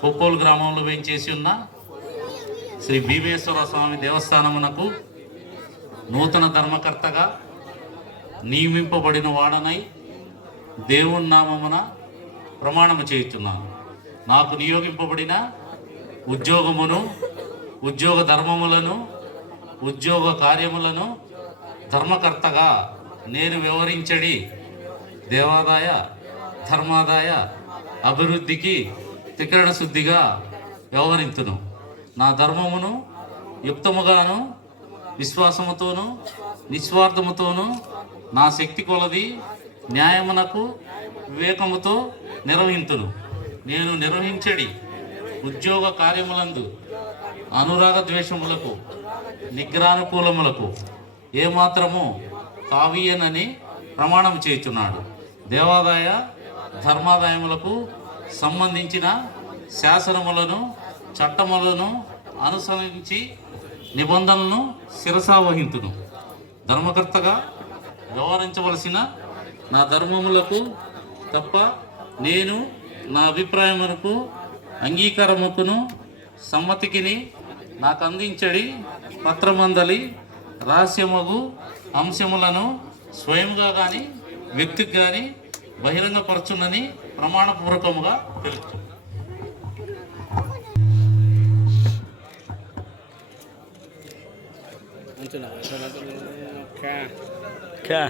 కొప్పోలు గ్రామంలో వేయించేసి ఉన్న శ్రీ భీమేశ్వర స్వామి దేవస్థానమునకు నూతన ధర్మకర్తగా నియమింపబడిన వాడనై దేవుని నామమున ప్రమాణము చేయుచున్నాను. నాకు నియోగింపబడిన ఉద్యోగమును ఉద్యోగ ధర్మములను ఉద్యోగ కార్యములను ధర్మకర్తగా నేను వివరించడి దేవాదాయ ధర్మాదాయ అభివృద్ధికి త్రికరణ శుద్ధిగా వ్యవహరించును నా ధర్మమును యుక్తముగాను విశ్వాసముతోను నిస్వార్థముతోను నా శక్తి కొలది న్యాయమునకు వివేకముతో నిర్వహింతును. నేను నిర్వహించడి ఉద్యోగ కార్యములందు అనురాగ ద్వేషములకు నిగ్రానుకూలములకు ఏమాత్రము కావ్యనని ప్రమాణం చేయుచున్నాడు. దేవాదాయ ధర్మాదాయములకు సంబంధించిన శాసనములను చట్టములను అనుసరించి నిబంధనలను శిరసావహింతును. ధర్మకర్తగా వ్యవహరించవలసిన నా ధర్మములకు తప్ప నేను నా అభిప్రాయములకు అంగీకారముకును సమ్మతికిని నాకు అందించడి పత్రమందలి రహస్యమగు అంశములను స్వయంగా కానీ వ్యక్తికి కానీ బహిరంగపరచునని ప్రమాణపూర్వకముగా తెలుసు క్యా